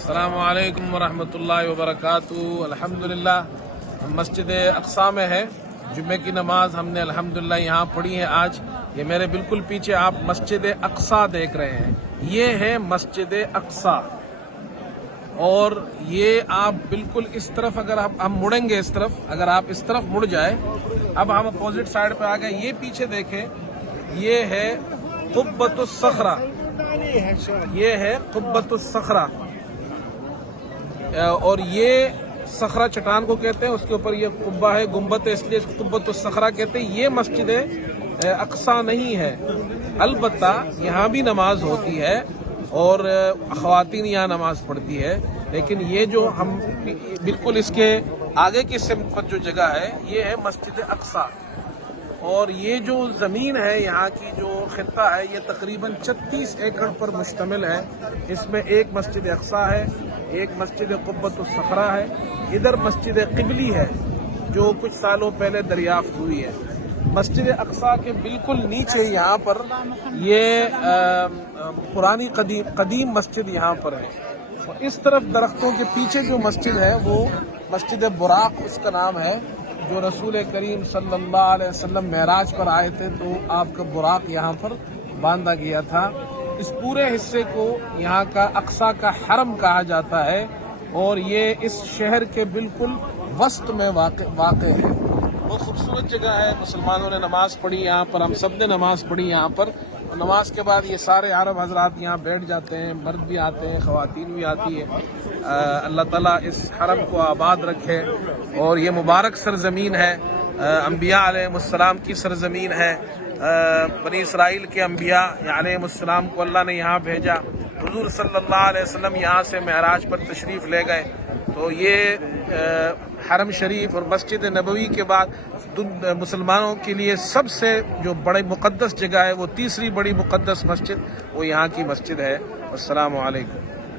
अस्सलामु अलैकुम वरहमतुल्लाहि वबरकातुहू। अल्हम्दुलिल्लाह हम मस्जिद अक्सा में है। जुम्मे की नमाज हमने अल्हम्दुलिल्लाह यहाँ पढ़ी है आज। ये मेरे बिल्कुल पीछे आप मस्जिद अक्सा देख रहे हैं, ये है मस्जिद अक्सा। और ये आप बिल्कुल इस तरफ अगर हम मुड़ेंगे, इस तरफ अगर आप इस तरफ मुड़ जाए, अब हम अपोजिट साइड पे आ गए, ये पीछे देखें, ये है कुब्बतुस सखरा, ये है कुब्बतुस सखरा। और ये सखरा चट्टान को कहते हैं, उसके ऊपर ये कुब्बा है, गुम्बत है, इसलिए इसको कुब्बतुस सखरा कहते हैं। ये मस्जिद अक्सा नहीं है, अलबत्ता यहाँ भी नमाज होती है और ख़वातीन यहाँ नमाज पढ़ती है। लेकिन ये जो हम बिल्कुल इसके आगे की सिमत पर जो जगह है, ये है मस्जिद अक्सा। और ये जो ज़मीन है यहाँ की, जो खित्ता है, ये तकरीबन 36 एकड़ पर मुश्तमिल है। इसमें एक मस्जिद अक्सा है, एक मस्जिद कुब्बतुस सखरा है, इधर मस्जिद क़िबली है जो कुछ सालों पहले दरियाफ्त हुई है। मस्जिद अक्सा के बिल्कुल नीचे यहाँ पर ये पुरानी कदीम मस्जिद यहाँ पर है। तो इस तरफ दरख्तों के पीछे जो मस्जिद है वो मस्जिद बुराक उसका नाम है, जो रसूल करीम सल्लल्लाहु अलैहि वसल्लम मेराज पर आए थे तो आपका बुराक यहाँ पर बांधा गया था। इस पूरे हिस्से को यहाँ का अक्सा का हरम कहा जाता है और ये इस शहर के बिल्कुल वस्त में वाक़े है। बहुत खूबसूरत जगह है। मुसलमानों ने नमाज पढ़ी यहाँ पर, हम सब ने नमाज पढ़ी यहाँ पर। और नमाज के बाद ये सारे अरब हजरात यहाँ बैठ जाते हैं, मर्द भी आते हैं, ख़वातीन भी आती है। अल्लाह ताला इस हरम को आबाद रखे। और ये मुबारक सरजमीन है, अंबिया अलैहिमुस्सलाम की सरजमीन है। बनी इसराइल के अंबिया अलैहिमुस्सलाम को अल्लाह ने यहाँ भेजा। हुजूर सल्लल्लाहु अलैहि वसल्लम यहाँ से मेराज पर तशरीफ़ ले गए। तो ये हरम शरीफ और मस्जिद नबवी के बाद मुसलमानों के लिए सबसे जो बड़ी मुक़द्दस जगह है, वो तीसरी बड़ी मुक़द्दस मस्जिद वो यहाँ की मस्जिद है। अस्सलामु अलैकुम।